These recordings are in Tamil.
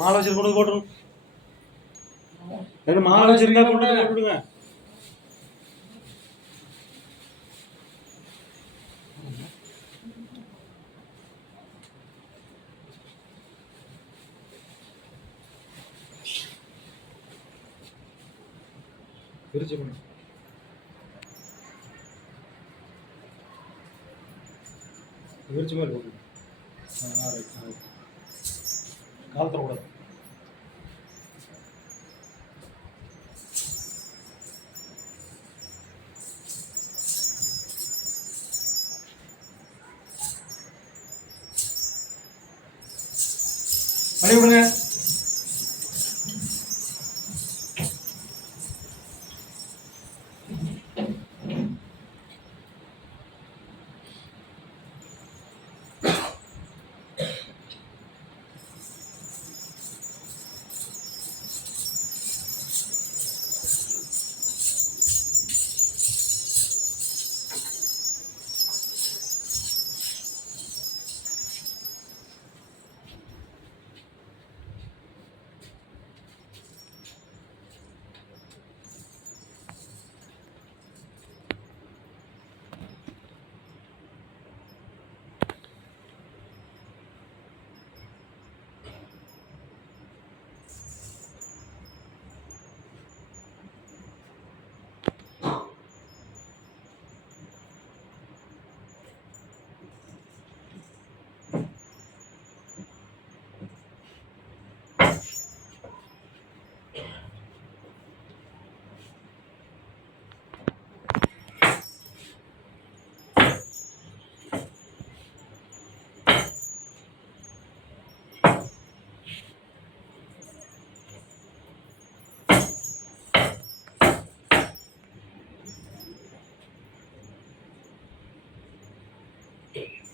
மாலை வச்சு கொண்டு வந்து போட்டுருங்க. மாலை வச்சிருந்தா கொண்டு வந்து போட்டுடுங்க. பிரிச்சு பண்ணு விரிச்சு மாதிரி போட்டு ஆ ரைட் கால் தரக்கூடாது Everyone else?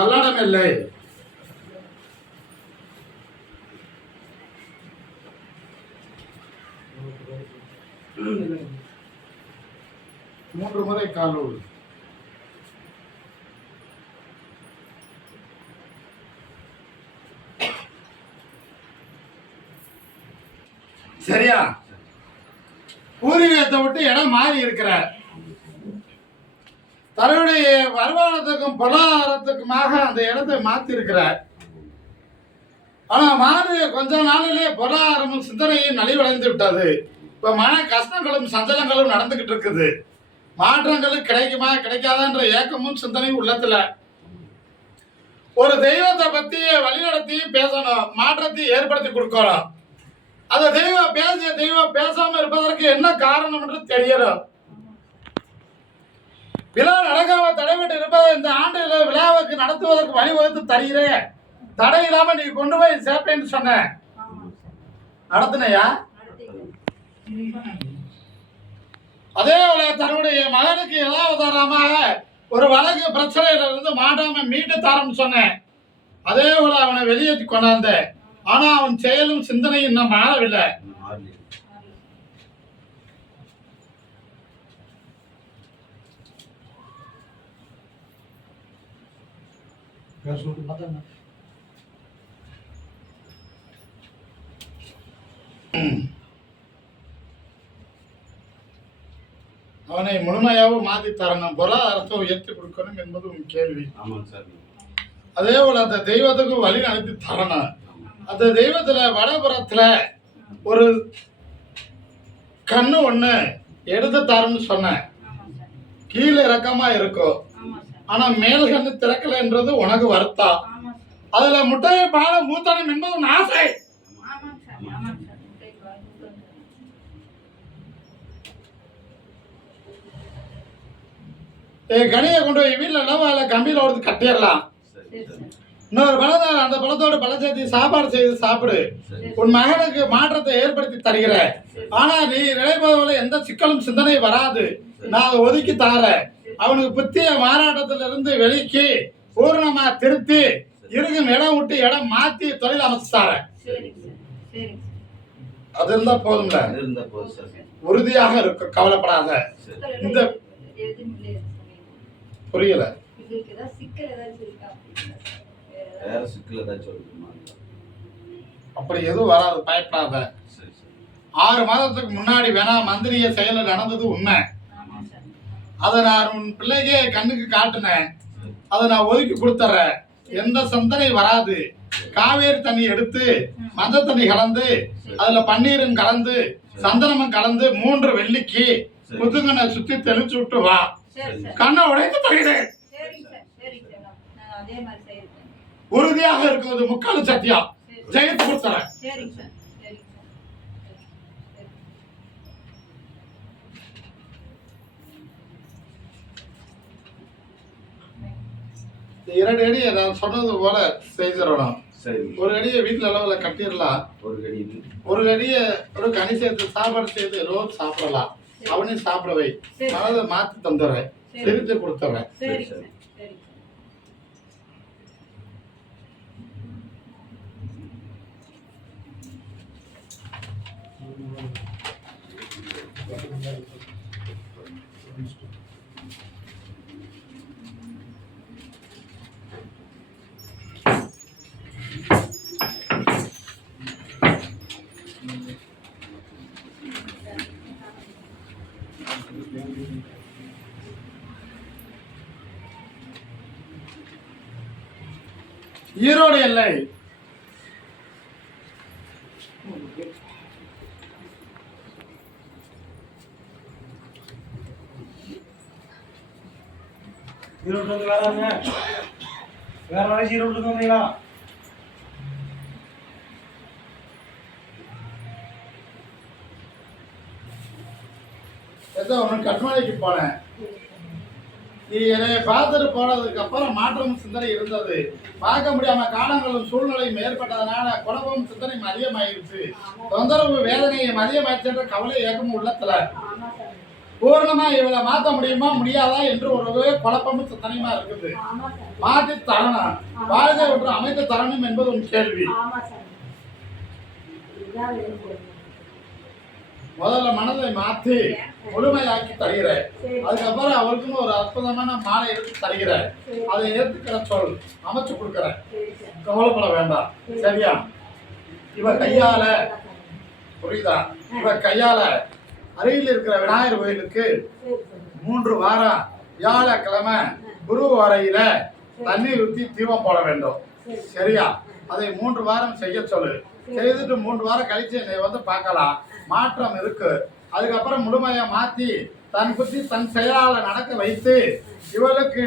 பல்லடமில்லை மூன்று முறை காலூர் சரியா? பூர்வீகத்தை விட்டு இடம் மாறி இருக்கிறார். தன்னுடைய வருமானத்துக்கும் பொருளாதாரத்துக்குமாக அந்த இடத்தை மாத்தி ஆனால் ஆனா மாறி கொஞ்ச நாளிலே பொருளாதாரமும் சிந்தனையும் நலிவடைந்து விட்டது. இப்போ மன கஷ்டங்களும் சஞ்சலங்களும் நடந்துகிட்டு இருக்குது. மாற்றங்களும் கிடைக்குமா கிடைக்காதான்ற ஏக்கமும் சிந்தனையும் உள்ளத்துல. ஒரு தெய்வத்தை பத்தி வழிநடத்தி பேசணும் மாற்றத்தை ஏற்படுத்தி கொடுக்கணும். அந்த தெய்வம் பேசிய தெய்வம் பேசாமல் இருப்பதற்கு என்ன காரணம் என்று தெரியணும். விழா நடக்காம தடைபட்டு இருப்பதை இந்த ஆண்டு விழாவுக்கு நடத்துவதற்கு வழிவகுத்து தருகிறேன். தடை இல்லாம நீ கொண்டு போய் சேர்ப்பேன்னு சொன்ன நடத்தினையா? அதே போல தன்னுடைய மகனுக்கு ஏதாவதாரமாக ஒரு வழக்கு பிரச்சனையில இருந்து மாட்டாம மீட்டு தரேன்னு சொன்னேன். அதே போல அவனை வெளியேற்றி கொண்டாந்தேன். ஆனா அவன் செயலும் சிந்தனையும் இன்னும் மாறவில்லை சொல்லிட்டு பார்த்தா என்ன? அவனை முழுமையாக மாற்றி தரணும். பொருளாதாரத்தை உயர்த்தி கொடுக்கணும் என்பது உன் கேள்வி. அதே போல அந்த தெய்வத்துக்கு வழி நடத்தி தரணும். அந்த தெய்வத்துல வடபுறத்துல ஒரு கண்ணு ஒண்ணு எடுத்து தரேன்னு சொன்னேன். கீழே இறக்கமா இருக்கும் ஆனா மேல் கண்ணு திறக்கலைன்றது உனக்கு சார். அதுல முட்டையை பால மூத்தனம் என்பது உன் ஆசை. கனியை கொண்டு போய் வீட்டில் இல்லாம கம்பியில் ஒருத்து கட்டிடலாம். இன்னொரு பழத்தை அந்த பழத்தோட பழம் சேர்த்து சாப்பாடு செய்து சாப்பிடு. உன் மகனுக்கு மாற்றத்தை ஏற்படுத்தி தருகிறேன். ஆனா நீ நினைப்பதுல எந்த சிக்கலும் சிந்தனை வராது. நான் அதை ஒதுக்கி தாரேன். அவனுக்கு புத்திய மாறாட்டத்துல இருந்து வெளிக்கி பூர்ணமா திருத்தி இருக்கும் இடம் விட்டு இடம் மாத்தி தொழில் அமைச்சு தாரேன் சரிங்க சார் சரிங்க சார். அது இருந்தா போதும்ல? இருந்த போது சார். உறுதியாக இருக்கும் கவலைப்படாத. இந்த-. புரியல. இருக்கா? அப்படி எதுவும் வராது பயப்படாத. ஆறு மாதத்துக்கு முன்னாடி வேணா மந்திரிய செயல நடந்தது உண்மை. அதை நான் உன் பிள்ளைக்கே கண்ணுக்கு காட்டினேன் அதை நான் ஒதுக்கி கொடுத்துறேன். எந்த சந்தனை வராது. காவேரி தண்ணி எடுத்து மஞ்சள் தண்ணி கலந்து அதுல பன்னீரும் கலந்து சந்தனமும் கலந்து மூன்று வெள்ளிக்கு முத்துங்கனை சுத்தி தெளிச்சு விட்டு வா. கண்ணை உடைத்து தருகிறேன் உறுதியாக இருக்கிறது முக்கால் சத்தியம் ஜெயித்து கொடுத்துறேன் சரிங்க சார் சரிங்க சார் சரி. இந்த இரண்டு அடி நான் சொன்னது போல செய்திடணும் சரி. ஒரு அடியை வீட்டில் அளவில் கட்டிடலாம். ஒரு கடி ஒரு அடியை ஒரு கனி சேர்த்து சாப்பாடு செய்து ரோஸ் சாப்பிடலாம். அவனையும் சாப்பிட வை. மனதை மாற்றி தந்துடுறேன். சரி. திருத்தி கொடுத்துட்றேன். சரி. சார் சரிங்க சார். ஈரோடு எல்லை. ஈரோடு வந்து வேறாங்க வேற நாளைக்கு ஈரோட்டுக்கு வந்தீங்களா? ஏதோ ஒன்று கட்மாடிக்கு போனேன். நீ என்னை பார்த்துட்டு போனதுக்கு அப்புறம் மாற்றமும் சிந்தனை இருந்தது. பார்க்க முடியாம காலங்களும் சூழ்நிலையும் ஏற்பட்டதனால குழப்பம் சிந்தனையும் அதிகமாயிருச்சு. தொந்தரவு வேதனையும் அதிகமாயிருச்சுன்ற கவலை ஏக்கமும் உள்ளத்துல. பூர்ணமா இவளை மாத்த முடியுமா முடியாதா என்று ஒரு குழப்பமும் சிந்தனையுமா இருக்குது. ஆமாம் மாற்றி தரணும். வாழ்க்கை ஒன்று அமைத்து தரணும் என்பது உன் கேள்வி. முதல்ல மனதை மாற்றி முழுமையாக்கி தருகிறேன். சரி. அதுக்கப்புறம் அவருக்குன்னு ஒரு அற்புதமான மாலை எடுத்து தருகிறேன். அதை ஏத்துக்கிற சொல் அமைச்சு கொடுக்குறேன். கவலைப்பட வேண்டாம். சரியா? இவ கையால புரியுதா? இவ கையால அருகில் இருக்கிற விநாயகர் கோயிலுக்கு மூன்று வாரம் வியாழக்கிழமை குரு வரையில தண்ணீர் ஊற்றி தீபம் போட வேண்டும். சரி. சரியா? அதை மூன்று வாரம் செய்ய சொல்லு. செய்துட்டு மூன்று வாரம் கழிச்சு என்னை வந்து பார்க்கலாம். மாற்றம் இருக்கு. அதுக்கப்புறம் முழுமையா மாத்தி தன் புத்தி தன் செயலால நடக்க வைத்து இவளுக்கு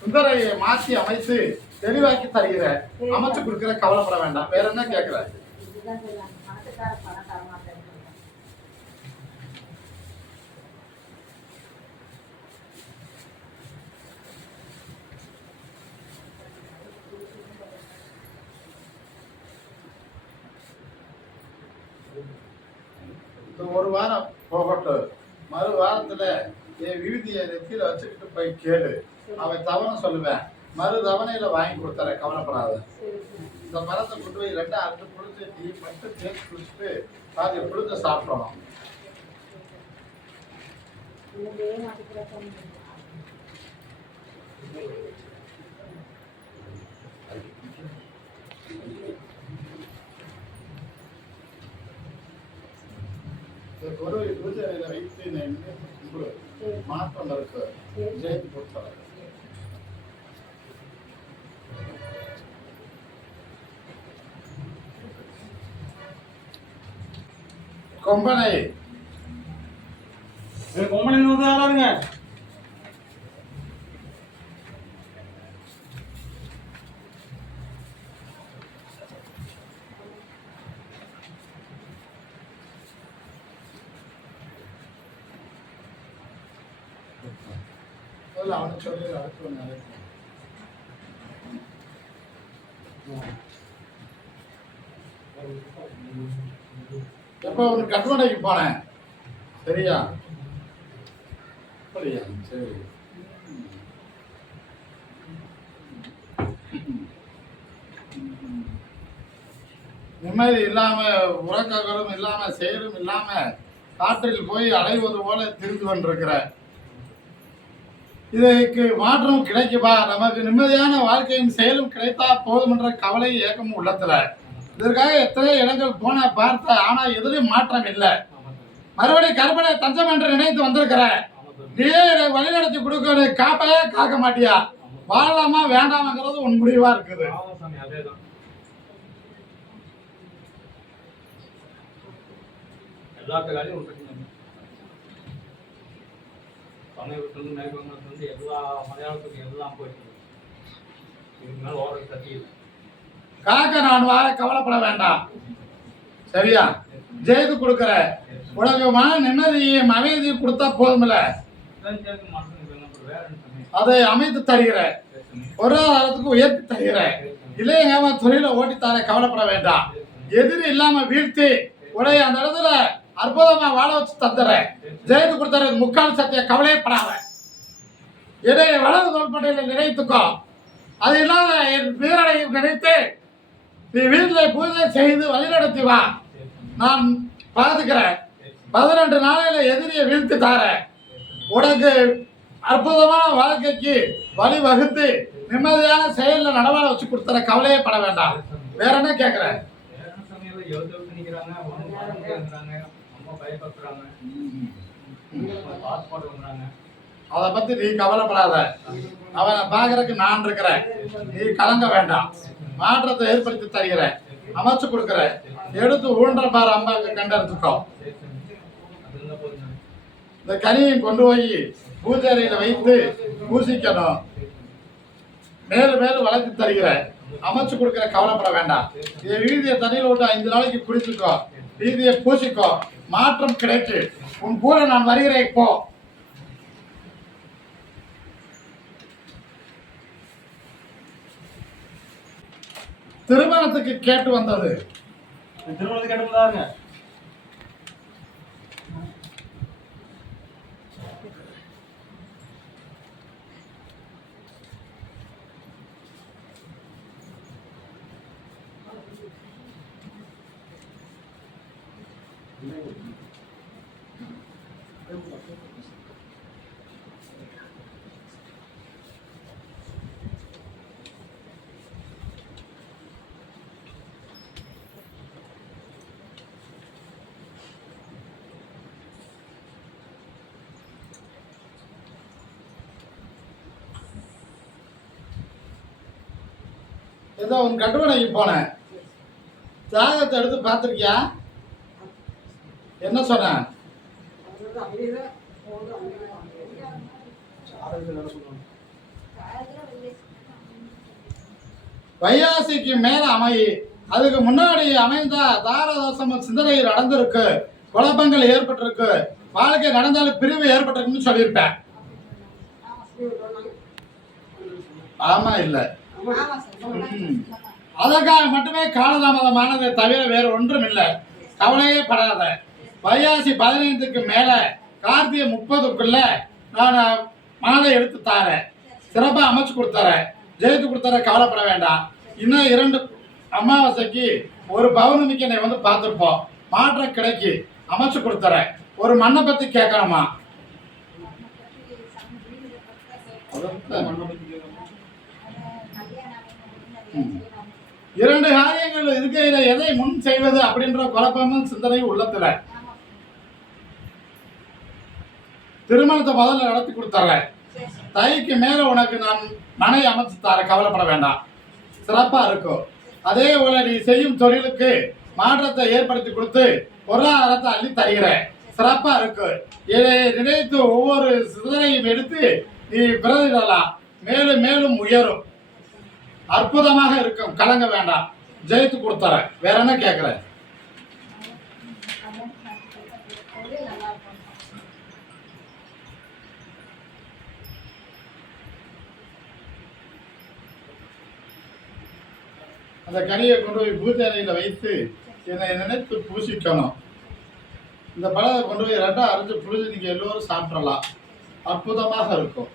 சுந்தரையை மாற்றி அமைத்து தெளிவாக்கி தருகிற அமைச்சு கொடுக்கிற கவலைப்பட வேண்டாம். வேற என்ன கேட்கிற இந்த ஒரு வாரம் போகட்டும். மறு வாரத்தில் என் விழுதியை நெத்தியில் வச்சுக்கிட்டு போய் கேளு. அவன் தவணை சொல்லுவேன். மறு தவணையில் வாங்கி கொடுத்துறேன் கவலைப்படாத. இந்த மரத்தை கொண்டு போய் ரெண்டு அறுத்து புளிச்சு டீ மட்டும் தேய்ச்சி குடிச்சிட்டு பாதி புளிஞ்ச சாப்பிடணும். Thank you. இந்த குரு பூஜை அறையில வைத்து நின்று கும்பிடு. மாற்றம் இருக்கு ஜெயித்து கொம்பனை நூறு ஆளாருங்க ஒரு கட்டுமனைக்கு போனேன். சரியா? அப்படியா? சரி. நிம்மதி இல்லாம உறக்கங்களும் இல்லாம செயலும் இல்லாம காற்றில் போய் அலைவது போல திரிந்து கொண்டிருக்கிற. இதற்கு மாற்றம் கிடைக்குமா? நமக்கு நிம்மதியான வாழ்க்கையும் செயலும் கிடைத்தா போதும் என்ற கவலை ஏக்கமும் உள்ளத்துல. இதற்காக எத்தனை இடங்கள் போன பார்த்த ஆனால் எதிலும் மாற்றம் இல்லை. மறுபடியும் கருப்பனை தஞ்சம் என்று நினைத்து வந்திருக்கிற நீயே என்னை வழிநடத்தி கொடுக்க காப்பையே காக்க மாட்டியா? வாழலாமா வேண்டாமாங்கிறது உன் முடிவா இருக்குது. ஆமா எல்லா மலையாளத்துக்கு எல்லாம் போயிட்டு இதுக்கு மேலே ஓடுறது சத்தியம் காக்க நான் வார கவலைப்பட வேண்டாம். சரியா? ஜெயித்து கொடுக்கிற உனக்கு மன நிம்மதியும் அமைதியும் கொடுத்தா போதுமில்ல அதை அமைத்து தருகிற பொருளாதாரத்துக்கு உயர்த்தி தருகிற இல்லையாம தொழிலை ஓட்டி கவலைப்பட வேண்டாம். எதிரி இல்லாம வீழ்த்தி உடைய அந்த இடத்துல அற்புதமா வாழ வச்சு தந்துற ஜெயித்து கொடுத்தற முக்கால் சத்திய கவலையப்படாத இதை வலது தோள்பட்டையில நினைத்துக்கோ. அது இல்லாத என் வீரனையும் நினைத்து நீ வீட்டில் பூஜை செய்து வழிநடத்தி வா. நான் பார்த்துக்கிறேன் பதினெண்டு நாளையில் எதிரியை வீழ்த்து தாரேன். உனக்கு அற்புதமான வாழ்க்கைக்கு வழி வகுத்து நிம்மதியான செயலில் நடமாட வச்சு கொடுத்துற கவலையே பட வேண்டாம். வேற என்ன கேட்குறேன் அதை பற்றி நீ கவலைப்படாத. அவனை பார்க்கறதுக்கு நான் இருக்கிறேன். நீ கலங்க வேண்டாம். மாற்றத்தை ஏற்படுத்தி தருகிறேன். அமைச்சு கொடுக்குறேன். எடுத்து ஊன்ற பாரு அம்மாவுக்கு கண்டறிஞ்சுக்கோ இந்த கனியை கொண்டு போய் பூஜை வைத்து பூசிக்கணும். மேலும் மேலும் வளர்த்து தருகிறேன். அமைச்சு கொடுக்கிற கவலைப்பட வேண்டாம். இதை வீதியை தண்ணியில் விட்டு ஐந்து நாளைக்கு குடிச்சுக்கோ. வீதியை பூசிக்கோ. மாற்றம் கிடைச்சு உன் கூட நான் வருகிறேன் இப்போ திருமணத்துக்கு கேட்டு வந்தது. திருமணத்துக்கு கேட்டு வந்தாருங்க ஏதோ உன் கட்டுமனைக்கு போனேன். ஜாதகத்தை எடுத்து பார்த்துருக்கியா? என்ன சொன்ன? வையாசிக்கு மேல அமை அதுக்கு முன்னாடி அமைந்த தாரதோஷம் சிந்தனையில் நடந்திருக்கு குழப்பங்கள் ஏற்பட்டிருக்கு. வாழ்க்கை நடந்தாலும் பிரிவு ஏற்பட்டிருக்குன்னு சொல்லியிருப்பேன். ஆமா இல்லை. அதற்காக மட்டுமே காலதாமதமானதை தவிர வேறு ஒன்றும் இல்லை கவலையே படாத வையாசி பதினைந்துக்கு மேலே கார்த்திகை முப்பதுக்குள்ள நான் மனதை எடுத்து தாரேன். சிறப்பாக அமைச்சு கொடுத்துறேன். ஜெயித்து கொடுத்துற கவலைப்பட வேண்டாம். இன்னும் இரண்டு அமாவாசைக்கு ஒரு பௌர்ணமிக்கு என்னை வந்து பார்த்துருப்போம். மாற்றம் கிடைக்கி. அமைச்சு கொடுத்துறேன். ஒரு மண்ணை பற்றி கேட்கணுமா? இரண்டு காரியங்கள் இருக்கையில எதை முன் செய்வது அப்படின்ற குழப்பமும் சிந்தனை உள்ளத்துல. திருமணத்தை முதல்ல நடத்தி கொடுத்துறேன் தைக்கு மேல உனக்கு நான் மனை அமைச்சு தர கவலைப்பட வேண்டாம். சிறப்பா இருக்கும். அதே போல நீ செய்யும் தொழிலுக்கு மாற்றத்தை ஏற்படுத்தி கொடுத்து பொருளாதாரத்தை அள்ளி தருகிற. சிறப்பா இருக்கு இதை நினைத்து ஒவ்வொரு சிந்தனையும் எடுத்து நீ பிறந்திடலாம் மேலும் மேலும் உயரும். அற்புதமாக இருக்கும். கலங்க வேண்டாம். ஜெயித்து கொடுத்துறேன். வேற என்ன கேட்குறேன் அந்த கனியை கொண்டு போய் பூஜை அறையில் வைத்து என்னை நினைத்து பூசிக்கணும். இந்த பழத்தை கொண்டு போய் ரெண்டாக அரைஞ்சு புளிஞ்சு நீங்கள் எல்லோரும் சாப்பிடலாம். அற்புதமாக இருக்கும்.